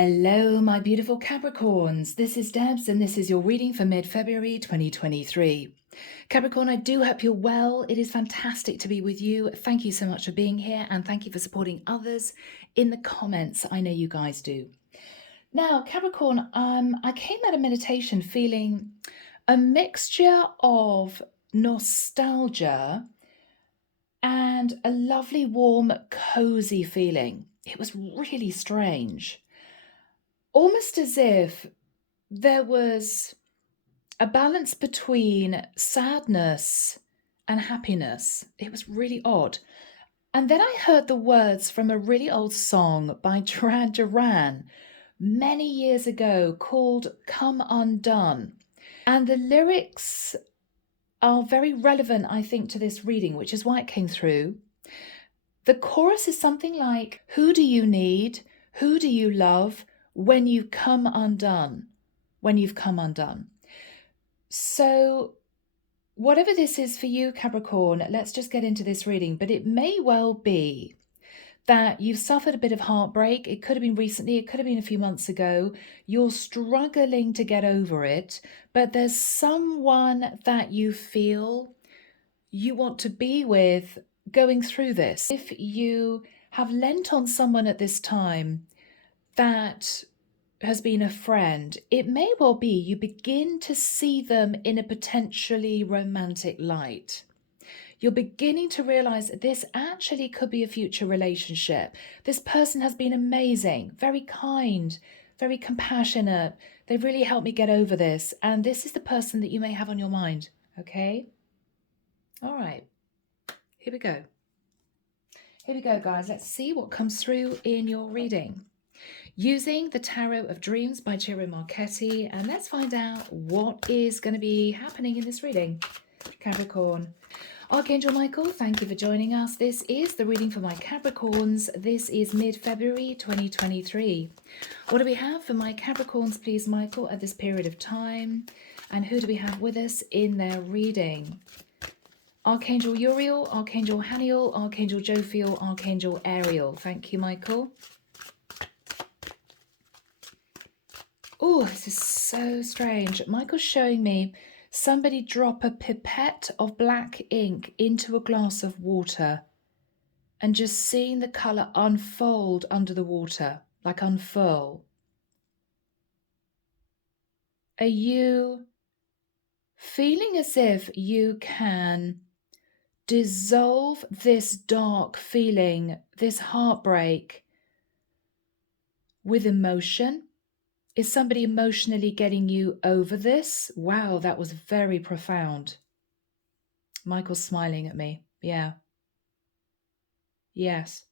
Hello, my beautiful Capricorns. This is Debs, and this is your reading for mid-February 2023. Capricorn, I do hope you're well. It is fantastic to be with you. Thank you so much for being here, and thank you for supporting others in the comments. I know you guys do. Now, Capricorn, I came out of meditation feeling a mixture of nostalgia and a lovely, warm, cozy feeling. It was really strange. Almost as if there was a balance between sadness and happiness. It was really odd. And then I heard the words from a really old song by Duran Duran many years ago called Come Undone. And the lyrics are very relevant, I think, to this reading, which is why it came through. The chorus is something like, who do you need? Who do you love? When you come undone, when you've come undone. So whatever this is for you, Capricorn, let's just get into this reading. But it may well be that you've suffered a bit of heartbreak. It could have been recently. It could have been a few months ago. You're struggling to get over it. But there's someone that you feel you want to be with going through this. If you have lent on someone at this time that has been a friend, it may well be you begin to see them in a potentially romantic light. You're beginning to realize that this actually could be a future relationship. This person has been amazing, very kind, very compassionate. They've really helped me get over this. And this is the person that you may have on your mind. Okay? All right. Here we go. Here we go, guys. Let's see what comes through in your reading. Using the Tarot of Dreams by Ciro Marchetti, and let's find out what is going to be happening in this reading. Capricorn. Archangel Michael, thank you for joining us. This is the reading for my Capricorns. This is mid-February 2023. What do we have for my Capricorns, please, Michael, at this period of time? And who do we have with us in their reading? Archangel Uriel, Archangel Haniel, Archangel Jophiel, Archangel Ariel. Thank you, Michael. Oh, this is so strange. Michael's showing me somebody drop a pipette of black ink into a glass of water and just seeing the colour unfold under the water, like unfurl. Are you feeling as if you can dissolve this dark feeling, this heartbreak, with emotion? Is somebody emotionally getting you over this? Wow, that was very profound. Michael's smiling at me. Yeah. Yes.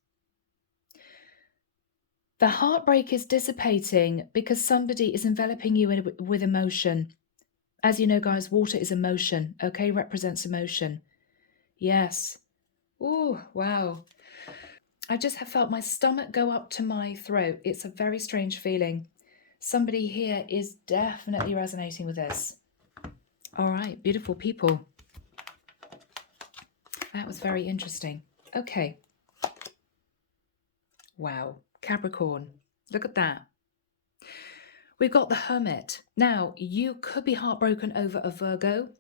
The heartbreak is dissipating because somebody is enveloping you with emotion. As you know, guys, water is emotion, okay? Represents emotion. Yes. Oh, wow. I just have felt my stomach go up to my throat. It's a very strange feeling. Somebody here is definitely resonating with this. All right, beautiful people. That was very interesting. Okay. Wow, Capricorn, look at that. We've got the Hermit. Now, you could be heartbroken over a Virgo.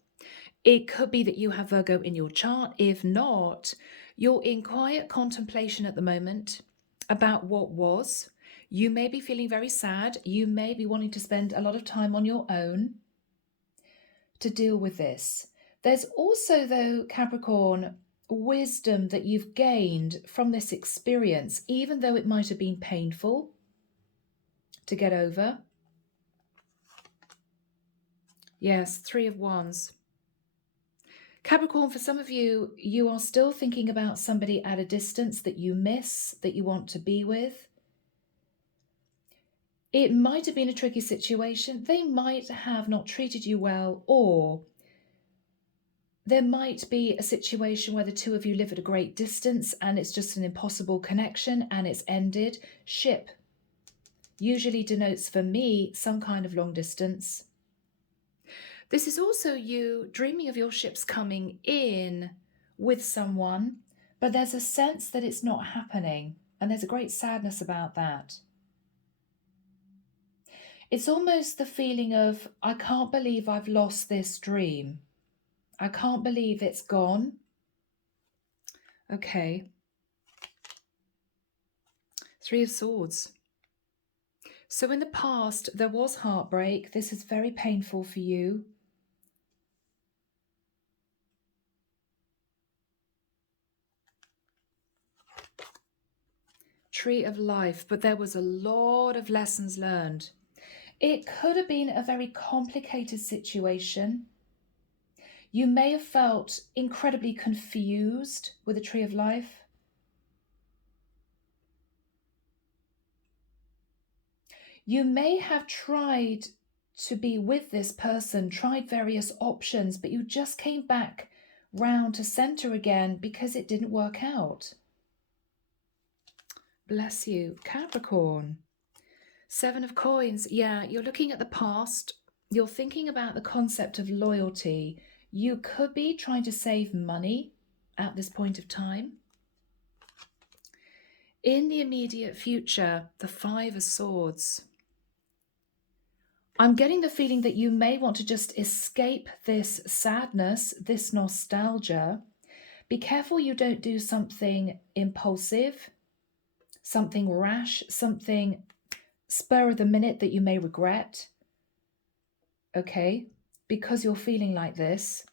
It could be that you have Virgo in your chart. If not, you're in quiet contemplation at the moment about what was. You may be feeling very sad. You may be wanting to spend a lot of time on your own to deal with this. There's also, though, Capricorn, wisdom that you've gained from this experience, even though it might have been painful to get over. Yes, Three of Wands. Capricorn, for some of you, you are still thinking about somebody at a distance that you miss, that you want to be with. It might have been a tricky situation. They might have not treated you well, or there might be a situation where the two of you live at a great distance and it's just an impossible connection and it's ended. Ship usually denotes for me some kind of long distance. This is also you dreaming of your ships coming in with someone, but there's a sense that it's not happening and there's a great sadness about that. It's almost the feeling of, I can't believe I've lost this dream. I can't believe it's gone. Okay. Three of Swords. So in the past, there was heartbreak. This is very painful for you. Tree of Life, but there was a lot of lessons learned. It could have been a very complicated situation. You may have felt incredibly confused with the Tree of Life. You may have tried to be with this person, tried various options, but you just came back round to center again because it didn't work out. Bless you. Capricorn. Seven of Coins. Yeah, you're looking at the past. You're thinking about the concept of loyalty. You could be trying to save money at this point of time. In the immediate future, the Five of Swords. I'm getting the feeling that you may want to just escape this sadness, this nostalgia. Be careful you don't do something impulsive, something rash, something spur of the minute that you may regret. Okay, because you're feeling like this.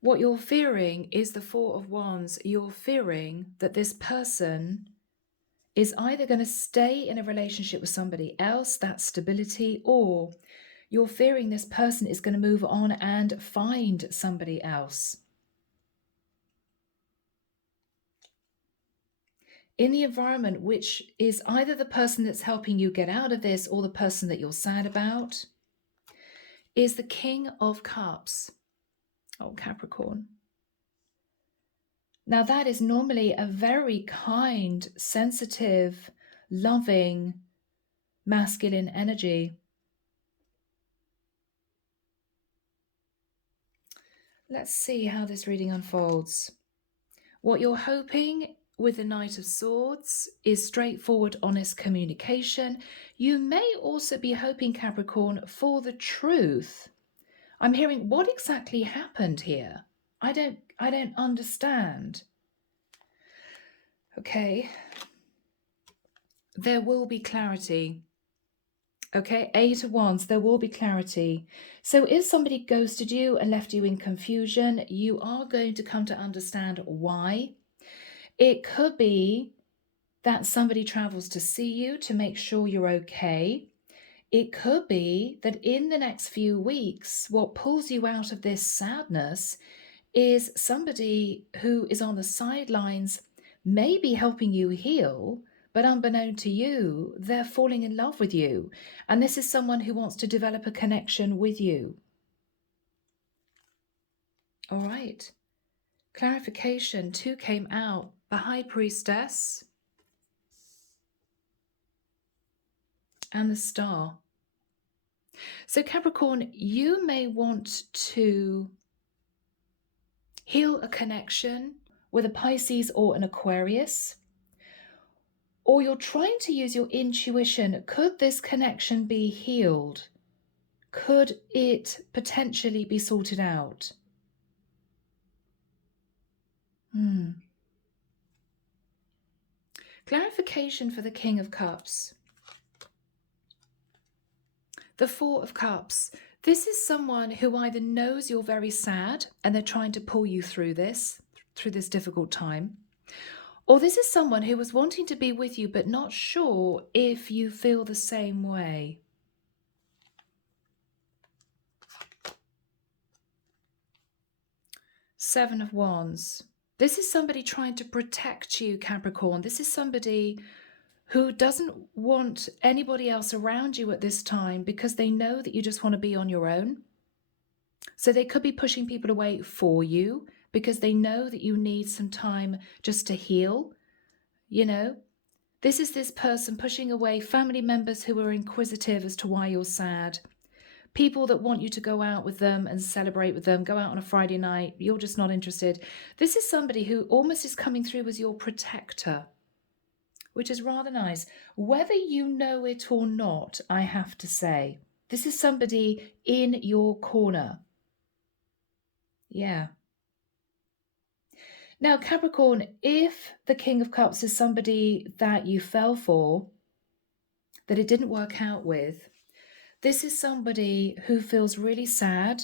What you're fearing is the Four of Wands. You're fearing that this person is either going to stay in a relationship with somebody else, that's stability, or you're fearing this person is going to move on and find somebody else. In the environment, which is either the person that's helping you get out of this or the person that you're sad about, is the King of Cups. Oh, Capricorn. Now that is normally a very kind, sensitive, loving, masculine energy. Let's see how this reading unfolds. What you're hoping with the Knight of Swords is straightforward, honest communication. You may also be hoping, Capricorn, for the truth. I'm hearing, what exactly happened here? I don't understand. Okay. There will be clarity. Okay, Eight of Wands, there will be clarity. So if somebody ghosted you and left you in confusion, you are going to come to understand why. It could be that somebody travels to see you to make sure you're okay. It could be that in the next few weeks, what pulls you out of this sadness is somebody who is on the sidelines, maybe helping you heal, but unbeknown to you, they're falling in love with you. And this is someone who wants to develop a connection with you. All right. Clarification. 2 came out. The High Priestess and the Star. So Capricorn, you may want to heal a connection with a Pisces or an Aquarius, or you're trying to use your intuition. Could this connection be healed? Could it potentially be sorted out? Clarification for the King of Cups. The Four of Cups. This is someone who either knows you're very sad and they're trying to pull you through this difficult time, or this is someone who was wanting to be with you but not sure if you feel the same way. Seven of Wands. This is somebody trying to protect you, Capricorn. This is somebody who doesn't want anybody else around you at this time because they know that you just want to be on your own. So they could be pushing people away for you because they know that you need some time just to heal. You know, this is this person pushing away family members who are inquisitive as to why you're sad. People that want you to go out with them and celebrate with them, go out on a Friday night, you're just not interested. This is somebody who almost is coming through as your protector. which is rather nice. Whether you know it or not, I have to say, this is somebody in your corner. Yeah. Now, Capricorn, if the King of Cups is somebody that you fell for, that it didn't work out with, this is somebody who feels really sad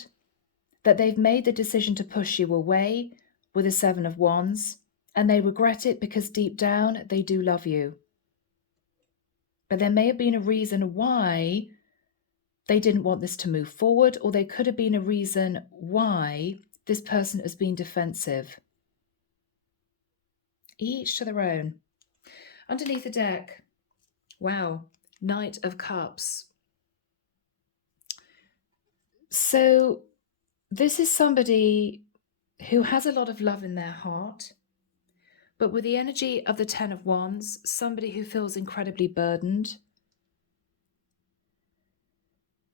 that they've made the decision to push you away with the Seven of Wands, and they regret it because deep down they do love you. But there may have been a reason why they didn't want this to move forward, or there could have been a reason why this person has been defensive. Each to their own. Underneath the deck, wow, Knight of Cups. So this is somebody who has a lot of love in their heart, but with the energy of the Ten of Wands, somebody who feels incredibly burdened.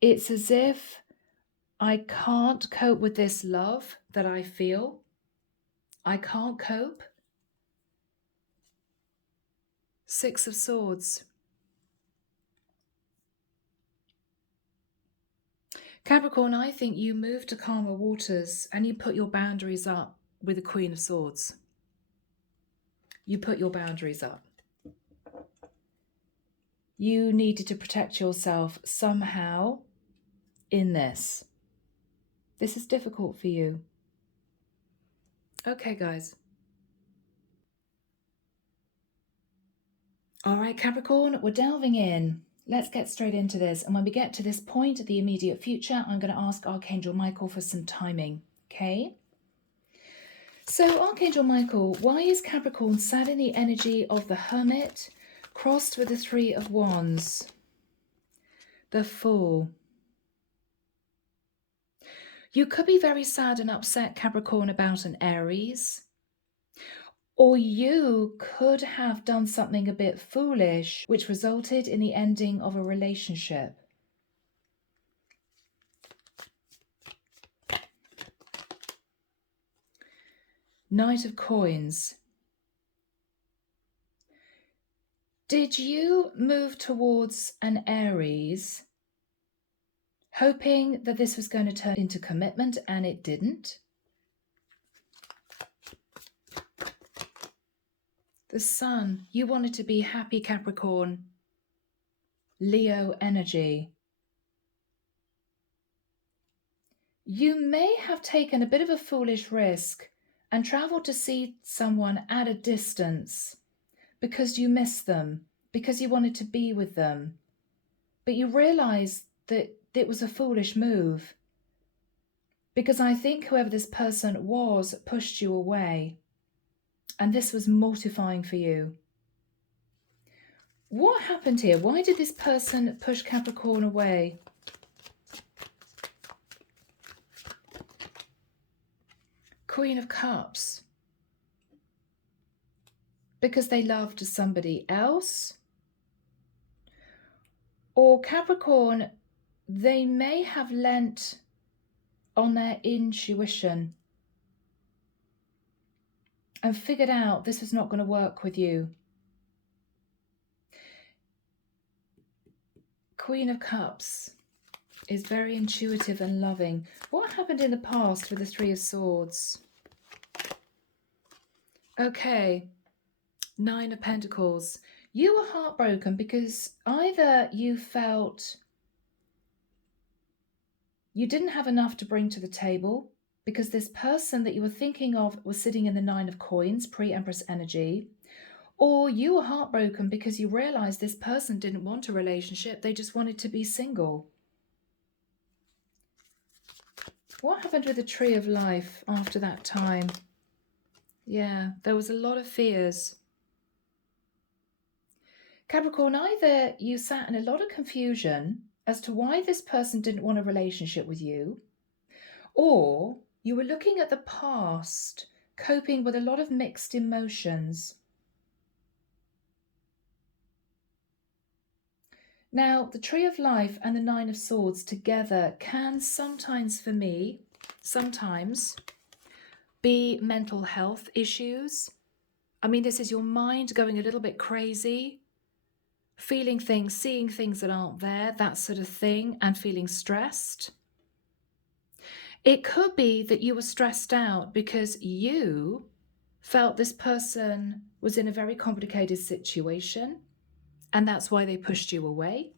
It's as if I can't cope with this love that I feel. I can't cope. Six of Swords. Capricorn, I think you move to calmer waters and you put your boundaries up with the Queen of Swords. You put your boundaries up. You needed to protect yourself somehow in this. This is difficult for you. Okay, guys. All right, Capricorn, we're delving in. Let's get straight into this. And when we get to this point, the immediate future, I'm going to ask Archangel Michael for some timing. Okay? So, Archangel Michael, why is Capricorn sad in the energy of the Hermit, crossed with the Three of Wands? The Fool. You could be very sad and upset, Capricorn, about an Aries. Or you could have done something a bit foolish, which resulted in the ending of a relationship. Knight of Coins. Did you move towards an Aries hoping that this was going to turn into commitment and it didn't? The Sun. You wanted to be happy, Capricorn. Leo energy. You may have taken a bit of a foolish risk and traveled to see someone at a distance because you missed them, because you wanted to be with them. But you realized that it was a foolish move, because I think whoever this person was pushed you away, and this was mortifying for you. What happened here? Why did this person push Capricorn away? Queen of Cups. Because they loved somebody else? Or Capricorn, they may have lent on their intuition and figured out this was not going to work with you. Queen of Cups is very intuitive and loving. What happened in the past with the Three of Swords? Okay, Nine of Pentacles. You were heartbroken because either you felt you didn't have enough to bring to the table because this person that you were thinking of was sitting in the Nine of Coins, pre-Empress energy, or you were heartbroken because you realized this person didn't want a relationship, they just wanted to be single. What happened with the Tree of Life after that time? Yeah, there was a lot of fears. Capricorn, either you sat in a lot of confusion as to why this person didn't want a relationship with you, or you were looking at the past, coping with a lot of mixed emotions. Now, the Tree of Life and the Nine of Swords together can sometimes, for me, sometimes be mental health issues. I mean, this is your mind going a little bit crazy, feeling things, seeing things that aren't there, that sort of thing, and feeling stressed. It could be that you were stressed out because you felt this person was in a very complicated situation, and that's why they pushed you away.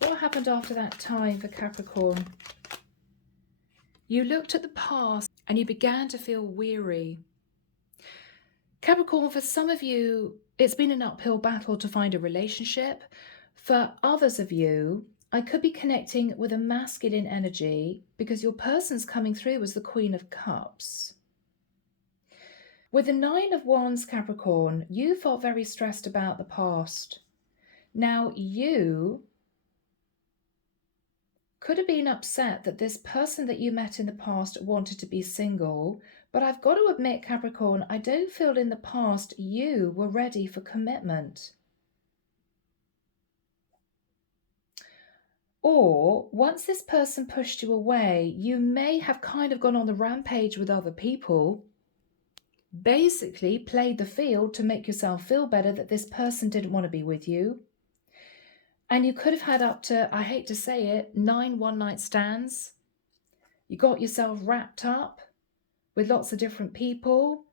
What happened after that time for Capricorn? You looked at the past and you began to feel weary. Capricorn, for some of you, it's been an uphill battle to find a relationship. For others of you, I could be connecting with a masculine energy because your person's coming through as the Queen of Cups. With the Nine of Wands, Capricorn, you felt very stressed about the past. Now, you could have been upset that this person that you met in the past wanted to be single, but I've got to admit, Capricorn, I don't feel in the past you were ready for commitment. Or once this person pushed you away, you may have kind of gone on the rampage with other people, basically played the field to make yourself feel better that this person didn't want to be with you. And you could have had up to, I hate to say it, 9 one-night stands. You got yourself wrapped up with lots of different people.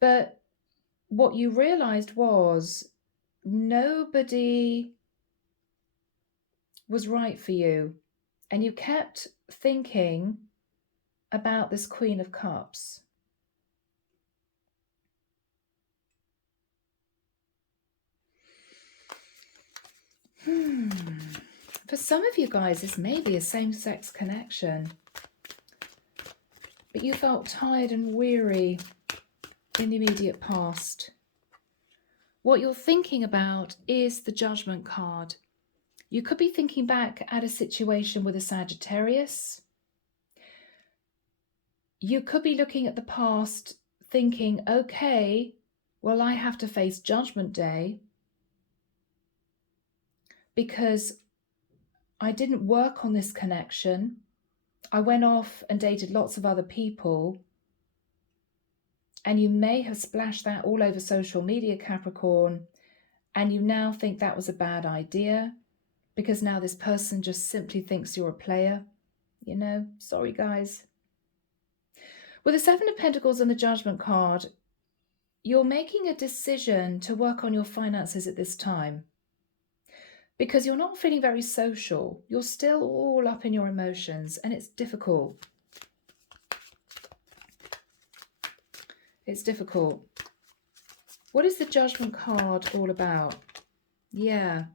But what you realized was nobody was right for you. And you kept thinking about this Queen of Cups. For some of you guys, this may be a same-sex connection. But you felt tired and weary in the immediate past. What you're thinking about is the Judgment card. You could be thinking back at a situation with a Sagittarius. You could be looking at the past thinking, okay, well, I have to face Judgment Day because I didn't work on this connection. I went off and dated lots of other people. And you may have splashed that all over social media, Capricorn, and you now think that was a bad idea because now this person just simply thinks you're a player. You know, sorry guys. With the Seven of Pentacles and the Judgment card, you're making a decision to work on your finances at this time because you're not feeling very social. You're still all up in your emotions and it's difficult. It's difficult. What is the Judgment card all about? Yeah.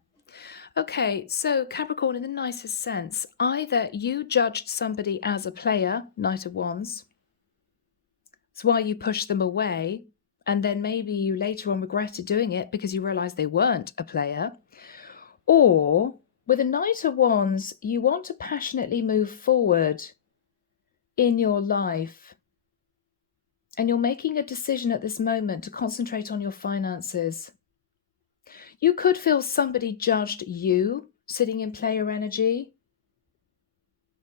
Okay, so Capricorn, in the nicest sense, either you judged somebody as a player, Knight of Wands, that's why you pushed them away, and then maybe you later on regretted doing it because you realized they weren't a player. Or with a Knight of Wands, you want to passionately move forward in your life. And you're making a decision at this moment to concentrate on your finances. You could feel somebody judged you sitting in player energy.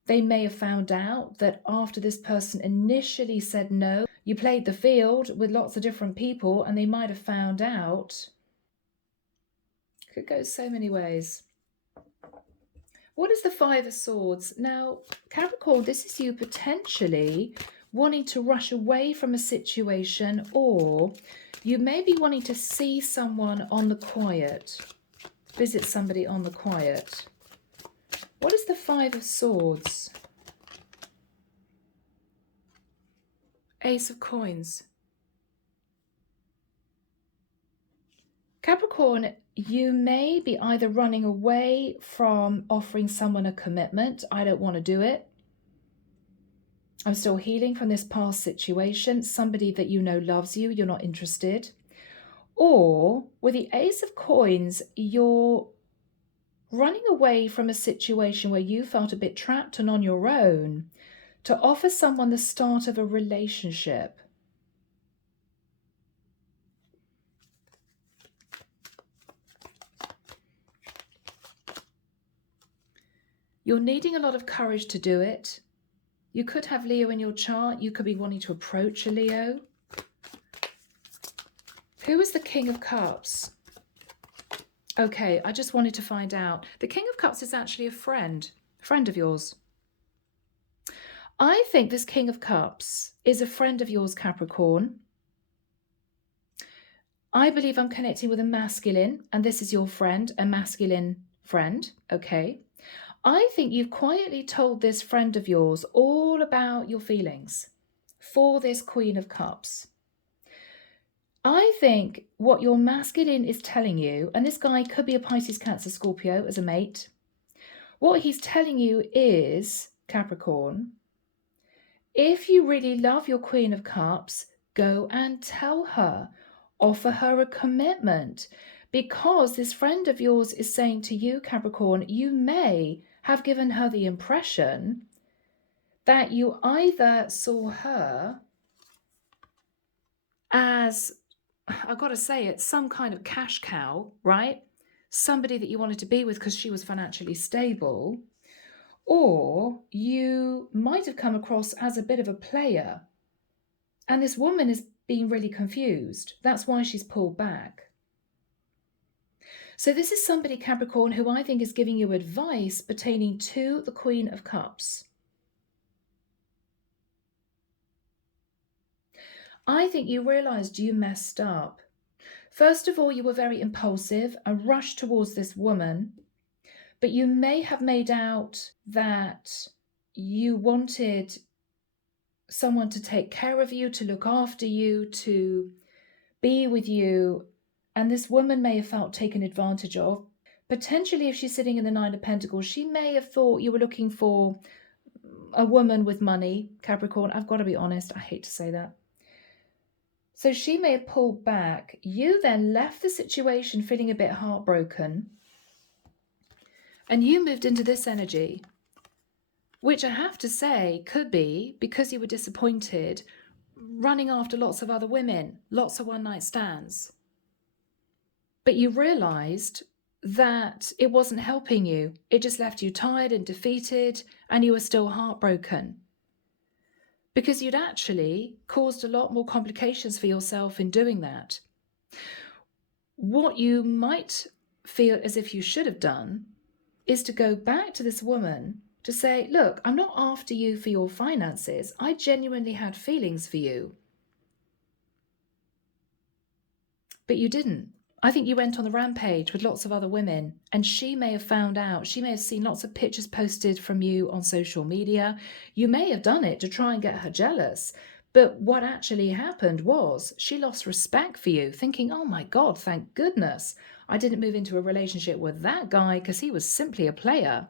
They may have found out that after this person initially said no, you played the field with lots of different people and they might have found out. Could go so many ways. What is the Five of Swords? Now, Capricorn, this is you potentially wanting to rush away from a situation, or you may be wanting to see someone on the quiet, visit somebody on the quiet. What is the Five of Swords? Ace of Coins. Capricorn, you may be either running away from offering someone a commitment. I don't want to do it. I'm still healing from this past situation. Somebody that you know loves you, you're not interested. Or with the Ace of Coins, you're running away from a situation where you felt a bit trapped and on your own to offer someone the start of a relationship. You're needing a lot of courage to do it. You could have Leo in your chart. You could be wanting to approach a Leo. Who is the King of Cups? Okay, I just wanted to find out. The King of Cups is actually a friend of yours. I think this King of Cups is a friend of yours, Capricorn. I believe I'm connecting with a masculine, and this is your friend, a masculine friend, okay? I think you've quietly told this friend of yours all about your feelings for this Queen of Cups. I think what your masculine is telling you, and this guy could be a Pisces, Cancer, Scorpio as a mate, what he's telling you is, Capricorn, if you really love your Queen of Cups, go and tell her, offer her a commitment, because this friend of yours is saying to you, Capricorn, you may have given her the impression that you either saw her as, I've got to say it, some kind of cash cow, right? Somebody that you wanted to be with because she was financially stable, or you might have come across as a bit of a player. And this woman is being really confused. That's why she's pulled back. So this is somebody, Capricorn, who I think is giving you advice pertaining to the Queen of Cups. I think you realized you messed up. First of all, you were very impulsive and rushed towards this woman, but you may have made out that you wanted someone to take care of you, to look after you, to be with you, and this woman may have felt taken advantage of. Potentially, if she's sitting in the Nine of Pentacles, she may have thought you were looking for a woman with money, Capricorn. I've got to be honest, I hate to say that. So she may have pulled back. You then left the situation feeling a bit heartbroken, and you moved into this energy, which I have to say could be because you were disappointed, running after lots of other women, lots of one-night stands. But you realized that it wasn't helping you. It just left you tired and defeated, and you were still heartbroken, because you'd actually caused a lot more complications for yourself in doing that. What you might feel as if you should have done is to go back to this woman to say, look, I'm not after you for your finances. I genuinely had feelings for you. But you didn't. I think you went on the rampage with lots of other women, and she may have found out. She may have seen lots of pictures posted from you on social media. You may have done it to try and get her jealous. But what actually happened was she lost respect for you, thinking, oh my God, thank goodness I didn't move into a relationship with that guy because he was simply a player.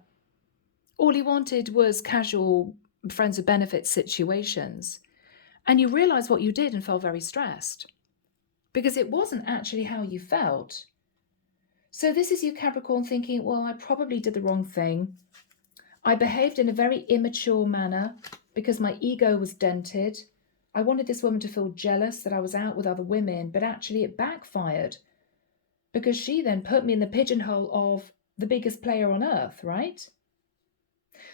All he wanted was casual friends with benefits situations. And you realize what you did and felt very stressed, because it wasn't actually how you felt. So this is you, Capricorn, thinking, well, I probably did the wrong thing. I behaved in a very immature manner because my ego was dented. I wanted this woman to feel jealous that I was out with other women, but actually it backfired because she then put me in the pigeonhole of the biggest player on earth, right?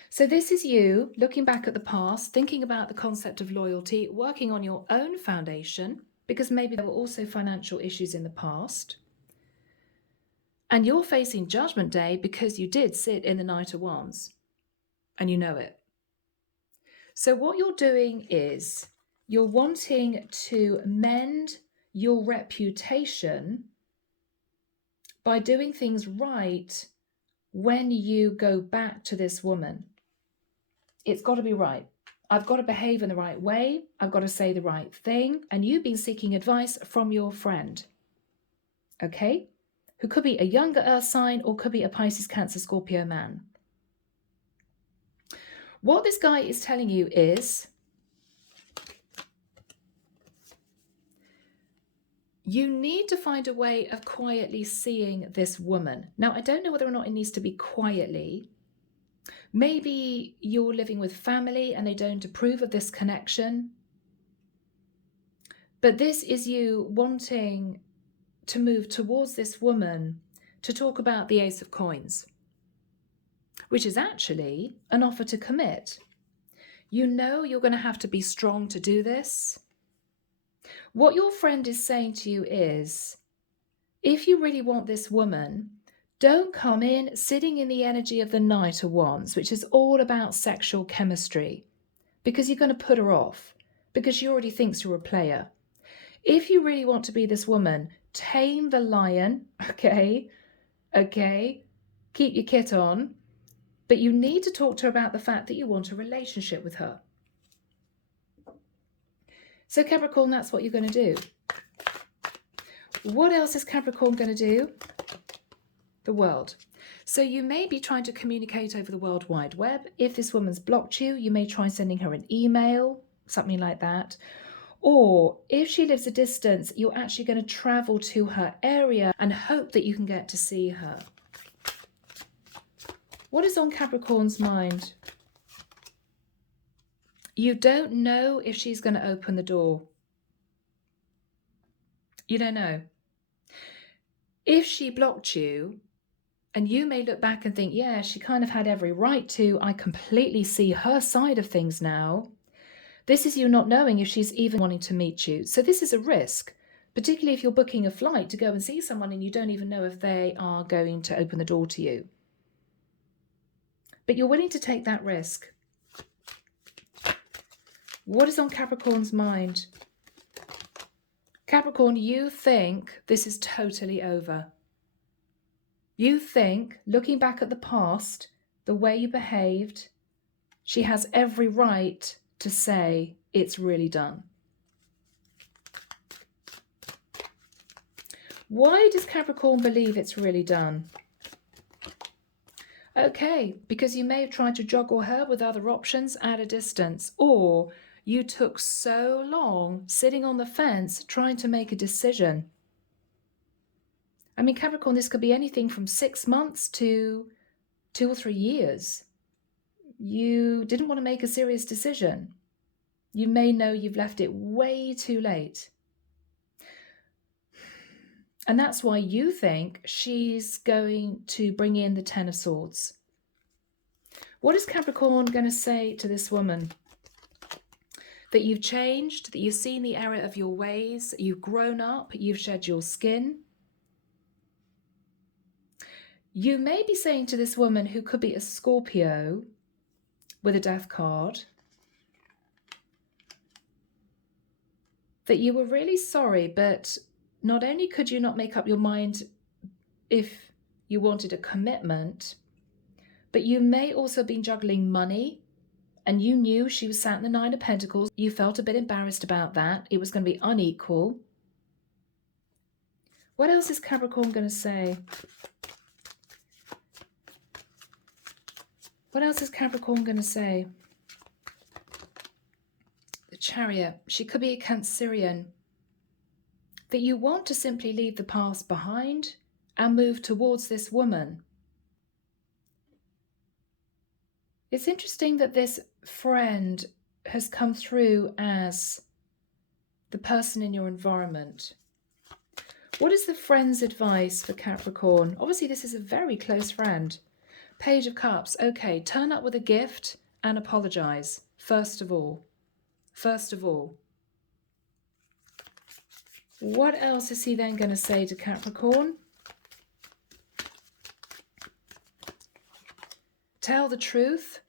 So this is you looking back at the past, thinking about the concept of loyalty, working on your own foundation, because maybe there were also financial issues in the past. And you're facing Judgment Day because you did sit in the Knight of Wands, and you know it. So what you're doing is you're wanting to mend your reputation by doing things right when you go back to this woman. It's got to be right. I've got to behave in the right way. I've got to say the right thing. And you've been seeking advice from your friend, okay? Who could be a younger earth sign or could be a Pisces, Cancer, Scorpio man. What this guy is telling you is you need to find a way of quietly seeing this woman. Now, I don't know whether or not it needs to be quietly. Maybe you're living with family and they don't approve of this connection. But this is you wanting to move towards this woman to talk about the Ace of Coins, which is actually an offer to commit. You know you're going to have to be strong to do this. What your friend is saying to you is, if you really want this woman, don't come in sitting in the energy of the Knight of Wands, which is all about sexual chemistry, because you're going to put her off, because she already thinks you're a player. If you really want to be this woman, tame the lion, okay? Keep your kit on, but you need to talk to her about the fact that you want a relationship with her. So Capricorn, that's what you're going to do. What else is Capricorn going to do? The world. So you may be trying to communicate over the World Wide Web. If this woman's blocked you, you may try sending her an email, something like that. Or if she lives a distance, you're actually going to travel to her area and hope that you can get to see her. What is on Capricorn's mind? You don't know if she's going to open the door. You don't know. If she blocked you, and you may look back and think, yeah, she kind of had every right to, I completely see her side of things now. This is you not knowing if she's even wanting to meet you. So this is a risk, particularly if you're booking a flight to go and see someone and you don't even know if they are going to open the door to you. But you're willing to take that risk. What is on Capricorn's mind? Capricorn, you think this is totally over. You think, looking back at the past, the way you behaved, she has every right to say it's really done. Why does Capricorn believe it's really done? Okay, because you may have tried to juggle her with other options at a distance, or you took so long sitting on the fence trying to make a decision. I mean, Capricorn, this could be anything from 6 months to 2 or 3 years. You didn't want to make a serious decision. You may know you've left it way too late. And that's why you think she's going to bring in the Ten of Swords. What is Capricorn going to say to this woman? That you've changed, that you've seen the error of your ways, you've grown up, you've shed your skin. You may be saying to this woman, who could be a Scorpio with a death card, that you were really sorry, but not only could you not make up your mind if you wanted a commitment, but you may also have been juggling money, and you knew she was sat in the Nine of Pentacles. You felt a bit embarrassed about that. It was going to be unequal. What else is Capricorn going to say? What else is Capricorn going to say? The Chariot. She could be a Cancerian. That you want to simply leave the past behind and move towards this woman. It's interesting that this friend has come through as the person in your environment. What is the friend's advice for Capricorn? Obviously, this is a very close friend. Page of Cups. Okay, turn up with a gift and apologize. First of all. What else is he then going to say to Capricorn? Tell the truth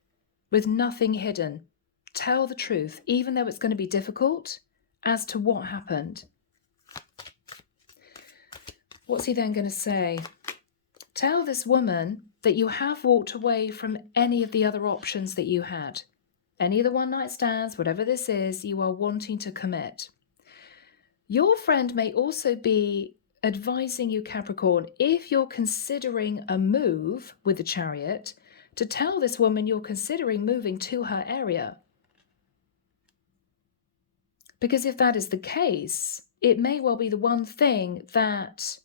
with nothing hidden. Tell the truth, even though it's going to be difficult, as to what happened. What's he then going to say? Tell this woman that you have walked away from any of the other options that you had. Any of the one-night stands, whatever this is, you are wanting to commit. Your friend may also be advising you, Capricorn, if you're considering a move with the Chariot, to tell this woman you're considering moving to her area. Because if that is the case, it may well be the one thing that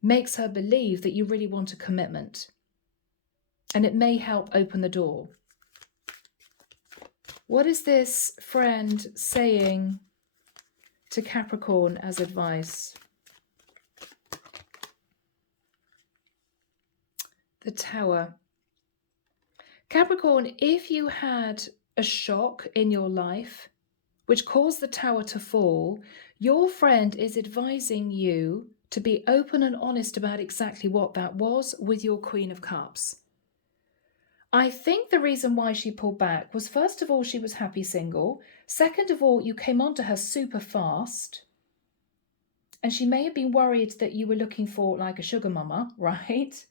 makes her believe that you really want a commitment. And it may help open the door. What is this friend saying to Capricorn as advice? The Tower. Capricorn, if you had a shock in your life, which caused the tower to fall, your friend is advising you to be open and honest about exactly what that was with your Queen of Cups. I think the reason why she pulled back was, first of all, she was happy single. Second of all, you came onto her super fast. And she may have been worried that you were looking for like a sugar mama, right?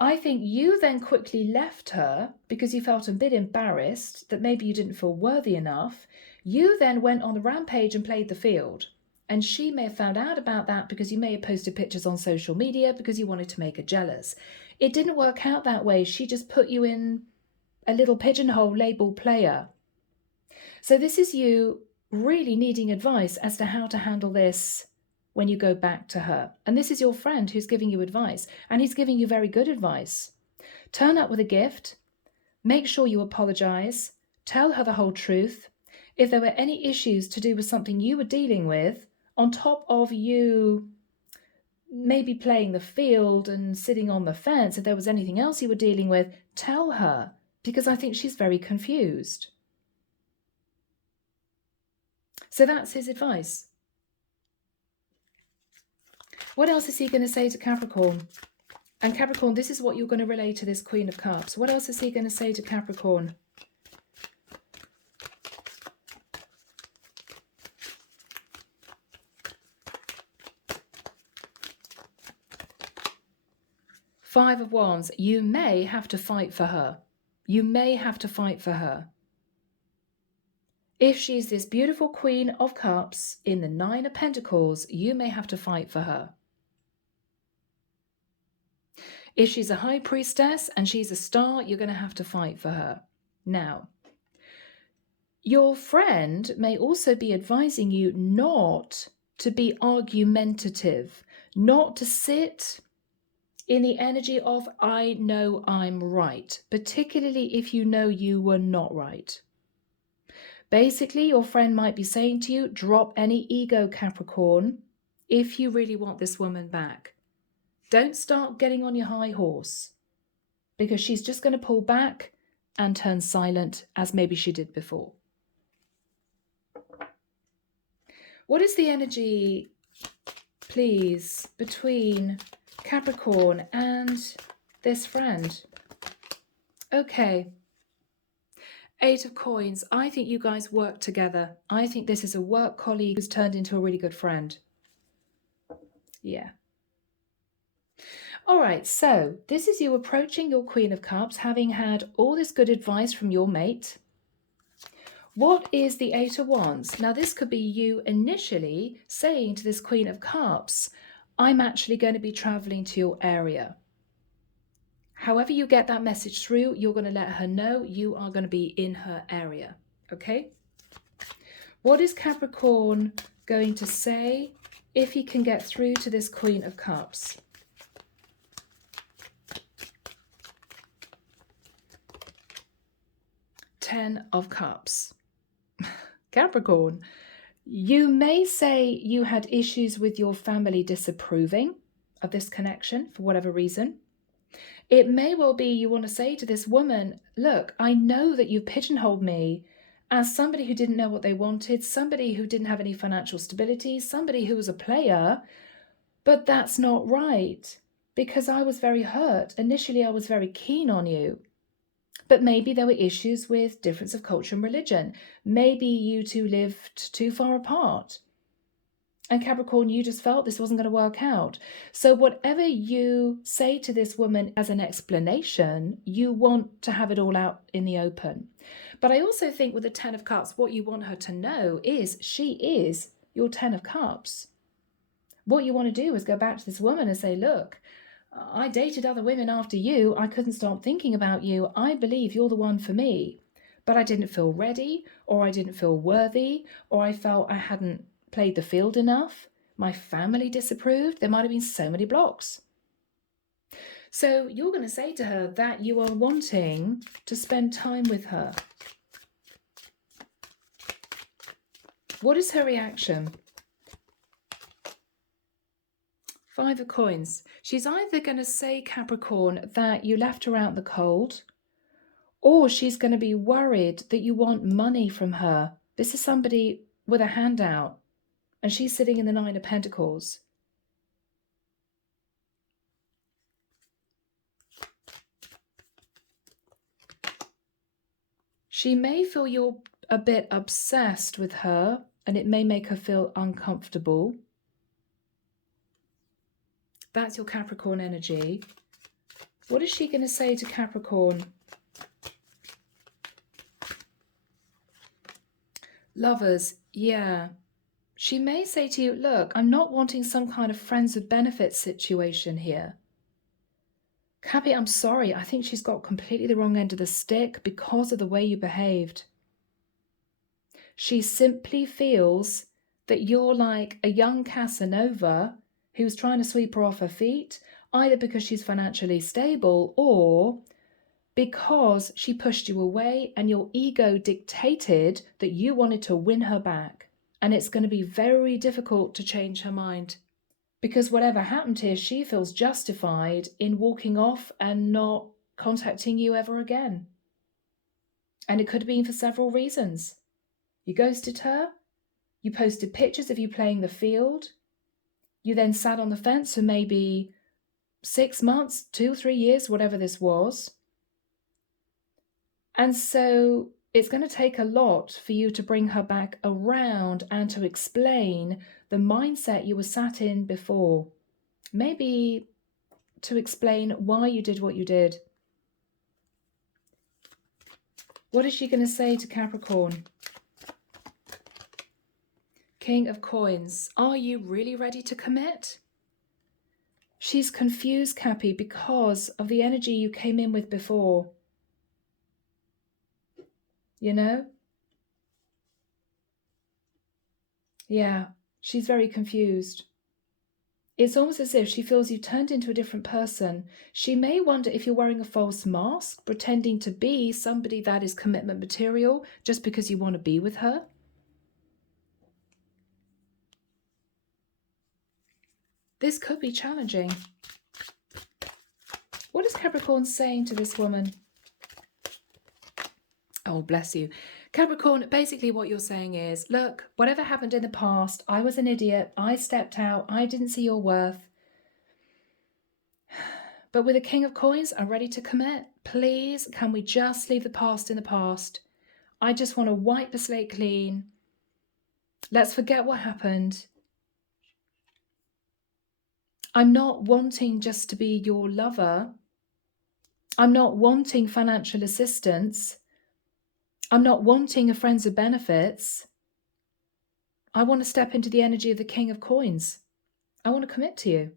I think you then quickly left her because you felt a bit embarrassed that maybe you didn't feel worthy enough. You then went on the rampage and played the field. And she may have found out about that because you may have posted pictures on social media because you wanted to make her jealous. It didn't work out that way. She just put you in a little pigeonhole label player. So this is you really needing advice as to how to handle this when you go back to her. And this is your friend who's giving you advice, and he's giving you very good advice. Turn up with a gift, make sure you apologize, tell her the whole truth. If there were any issues to do with something you were dealing with, on top of you maybe playing the field and sitting on the fence, if there was anything else you were dealing with, tell her, because I think she's very confused. So that's his advice. What else is he going to say to Capricorn? And Capricorn, this is what you're going to relay to this Queen of Cups. What else is he going to say to Capricorn? Five of Wands. You may have to fight for her. You may have to fight for her. If she's this beautiful Queen of Cups in the Nine of Pentacles, you may have to fight for her. If she's a High Priestess and she's a star, you're going to have to fight for her. Now, your friend may also be advising you not to be argumentative, not to sit in the energy of, I know I'm right, particularly if you know you were not right. Basically, your friend might be saying to you, drop any ego, Capricorn, if you really want this woman back. Don't start getting on your high horse, because she's just going to pull back and turn silent, as maybe she did before. What is the energy, please, between Capricorn and this friend? Okay. Eight of Coins. I think you guys work together. I think this is a work colleague who's turned into a really good friend. Yeah. All right, so this is you approaching your Queen of Cups, having had all this good advice from your mate. What is the Eight of Wands? Now, this could be you initially saying to this Queen of Cups, I'm actually going to be traveling to your area. However you get that message through, you're going to let her know you are going to be in her area, okay? What is Capricorn going to say if he can get through to this Queen of Cups? Ten of Cups. Capricorn, you may say you had issues with your family disapproving of this connection for whatever reason. It may well be you want to say to this woman, look, I know that you pigeonholed me as somebody who didn't know what they wanted, somebody who didn't have any financial stability, somebody who was a player, but that's not right, because I was very hurt. Initially, I was very keen on you. But maybe there were issues with difference of culture and religion. Maybe you two lived too far apart. And Capricorn, you just felt this wasn't going to work out. So whatever you say to this woman as an explanation, you want to have it all out in the open. But I also think with the Ten of Cups, what you want her to know is she is your Ten of Cups. What you want to do is go back to this woman and say, look, I dated other women after you. I couldn't stop thinking about you. I believe you're the one for me. But I didn't feel ready, or I didn't feel worthy, or I felt I hadn't played the field enough. My family disapproved. There might have been so many blocks. So you're going to say to her that you are wanting to spend time with her. What is her reaction? Five of Coins. She's either going to say, Capricorn, that you left her out in the cold, Or she's going to be worried that you want money from her. This is somebody with a handout, and she's sitting in the Nine of Pentacles. She may feel you're a bit obsessed with her, and it may make her feel uncomfortable. That's your Capricorn energy. What is she going to say to Capricorn? Lovers, yeah. She may say to you, look, I'm not wanting some kind of friends with benefits situation here. Cappy, I'm sorry. I think she's got completely the wrong end of the stick because of the way you behaved. She simply feels that you're like a young Casanova who's trying to sweep her off her feet, either because she's financially stable or because she pushed you away and your ego dictated that you wanted to win her back. And it's going to be very difficult to change her mind. Because whatever happened here, she feels justified in walking off and not contacting you ever again. And it could have been for several reasons. You ghosted her, you posted pictures of you playing the field, you then sat on the fence for maybe 6 months, 2 or 3 years, whatever this was. And so it's going to take a lot for you to bring her back around and to explain the mindset you were sat in before. Maybe to explain why you did what you did. What is she going to say to Capricorn? King of Coins. Are you really ready to commit? She's confused, Cappy, because of the energy you came in with before. You know? Yeah, she's very confused. It's almost as if she feels you've turned into a different person. She may wonder if you're wearing a false mask, pretending to be somebody that is commitment material just because you want to be with her. This could be challenging. What is Capricorn saying to this woman? Oh, bless you. Capricorn, basically what you're saying is, look, whatever happened in the past, I was an idiot. I stepped out. I didn't see your worth. But with the King of Coins, I'm ready to commit. Please, can we just leave the past in the past? I just want to wipe the slate clean. Let's forget what happened. I'm not wanting just to be your lover. I'm not wanting financial assistance. I'm not wanting a friends with benefits. I want to step into the energy of the King of Coins. I want to commit to you.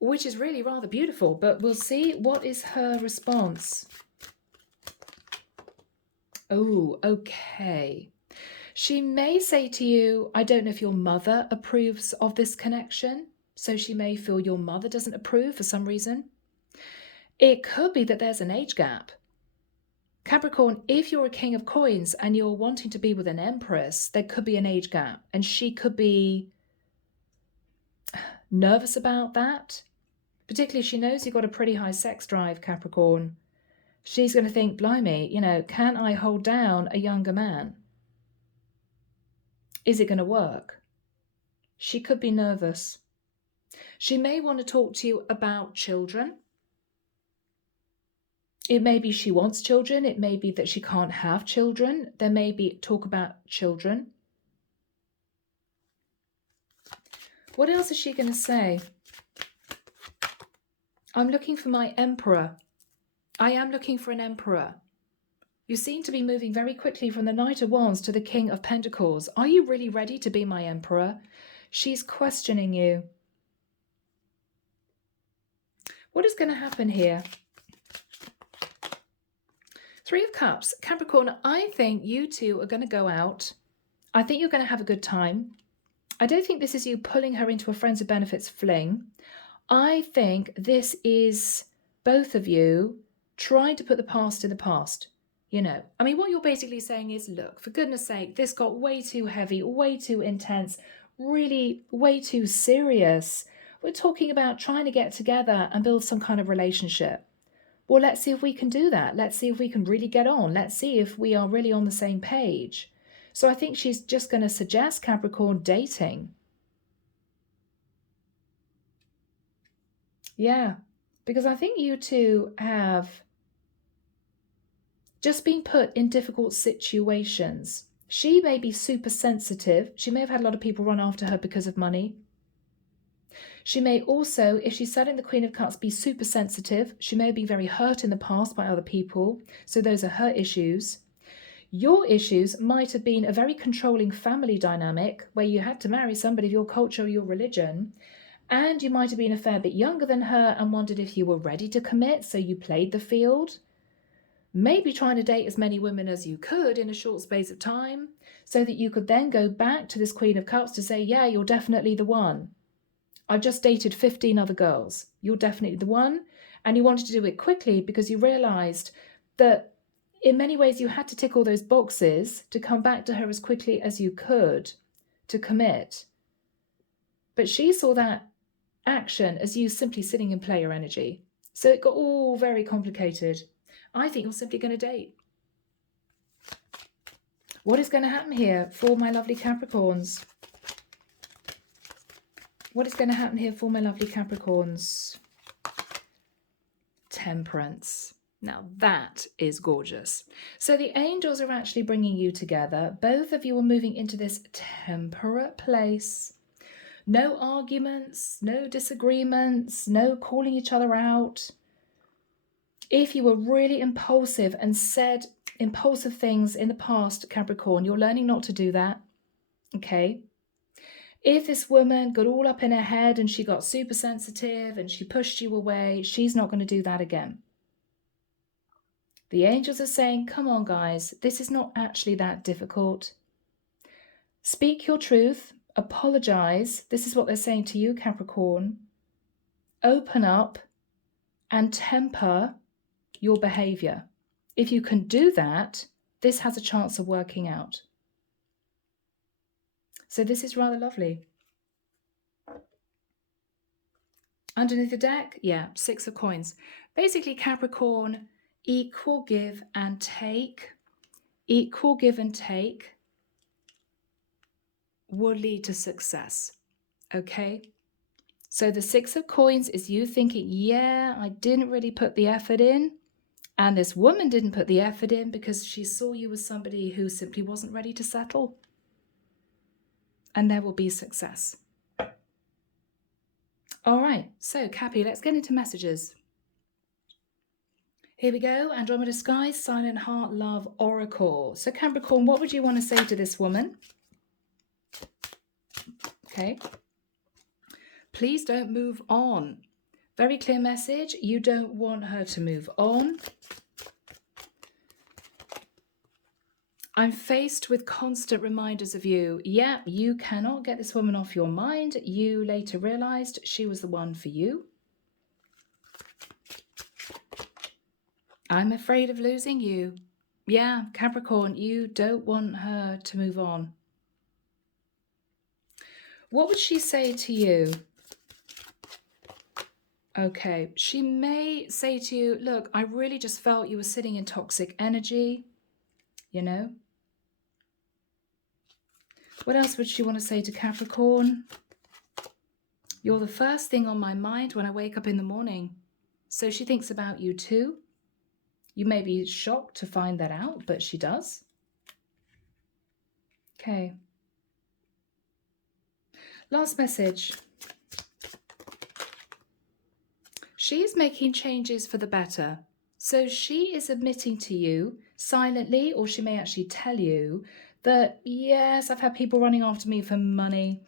Which is really rather beautiful, but we'll see what is her response. Oh, okay. She may say to you, I don't know if your mother approves of this connection, so she may feel your mother doesn't approve for some reason. It could be that there's an age gap. Capricorn, if you're a King of Coins and you're wanting to be with an Empress, there could be an age gap, and she could be nervous about that. Particularly if she knows you've got a pretty high sex drive, Capricorn. She's going to think, blimey, can I hold down a younger man? Is it going to work? She could be nervous. She may want to talk to you about children. It may be she wants children. It may be that she can't have children. There may be talk about children. What else is she going to say? I'm looking for my Emperor. I am looking for an Emperor. You seem to be moving very quickly from the Knight of Wands to the King of Pentacles. Are you really ready to be my Emperor? She's questioning you. What is going to happen here? Three of Cups. Capricorn, I think you two are going to go out. I think you're going to have a good time. I don't think this is you pulling her into a friends with benefits fling. I think this is both of you trying to put the past in the past. What you're basically saying is, look, for goodness sake, this got way too heavy, way too intense, really way too serious. We're talking about trying to get together and build some kind of relationship. Well, let's see if we can do that. Let's see if we can really get on. Let's see if we are really on the same page. So I think she's just going to suggest, Capricorn, dating. Yeah, because I think you two have just been put in difficult situations. She may be super sensitive. She may have had a lot of people run after her because of money. She may also, if she's sat in the Queen of Cups, be super sensitive. She may have been very hurt in the past by other people. So those are her issues. Your issues might have been a very controlling family dynamic where you had to marry somebody of your culture or your religion. And you might have been a fair bit younger than her and wondered if you were ready to commit. So you played the field. Maybe trying to date as many women as you could in a short space of time so that you could then go back to this Queen of Cups to say, yeah, you're definitely the one. I've just dated 15 other girls. You're definitely the one. And you wanted to do it quickly because you realized that in many ways you had to tick all those boxes to come back to her as quickly as you could to commit. But she saw that action as you simply sitting in player energy. So it got all very complicated. I think you're simply going to date. What is going to happen here for my lovely Capricorns? What is going to happen here for my lovely Capricorns? Temperance. Now that is gorgeous. So the angels are actually bringing you together. Both of you are moving into this temperate place. No arguments, no disagreements, no calling each other out. If you were really impulsive and said impulsive things in the past, Capricorn, you're learning not to do that. Okay? If this woman got all up in her head and she got super sensitive and she pushed you away, she's not going to do that again. The angels are saying, come on, guys, this is not actually that difficult. Speak your truth, apologize. This is what they're saying to you, Capricorn. Open up and temper your behavior. If you can do that, this has a chance of working out. So this is rather lovely. Underneath the deck, yeah, 6 of coins. Basically, Capricorn, equal give and take. Equal give and take will lead to success. Okay? So the 6 of coins is you thinking, yeah, I didn't really put the effort in. And this woman didn't put the effort in because she saw you as somebody who simply wasn't ready to settle. And there will be success. All right, so Cappy, let's get into messages. Here we go, Andromeda Sky, Silent Heart, Love, Oracle. So Capricorn, what would you want to say to this woman? Okay. Please don't move on. Very clear message. You don't want her to move on. I'm faced with constant reminders of you. Yeah, you cannot get this woman off your mind. You later realized she was the one for you. I'm afraid of losing you. Yeah, Capricorn, you don't want her to move on. What would she say to you? Okay, she may say to you, look, I really just felt you were sitting in toxic energy, you know? What else would she want to say to Capricorn? You're the first thing on my mind when I wake up in the morning. So she thinks about you too. You may be shocked to find that out, but she does. Okay. Last message. She is making changes for the better. So she is admitting to you silently, or she may actually tell you that, yes, I've had people running after me for money,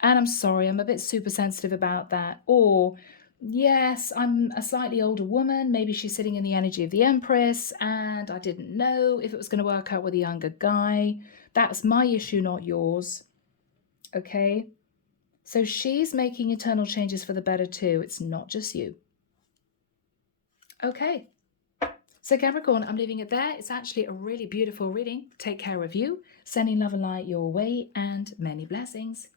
and I'm sorry, I'm a bit super sensitive about that. Or, yes, I'm a slightly older woman, maybe she's sitting in the energy of the Empress, and I didn't know if it was going to work out with a younger guy. That's my issue, not yours. Okay? So she's making internal changes for the better too. It's not just you. Okay. So Capricorn, I'm leaving it there. It's actually a really beautiful reading. Take care of you. Sending love and light your way and many blessings.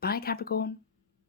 Bye, Capricorn.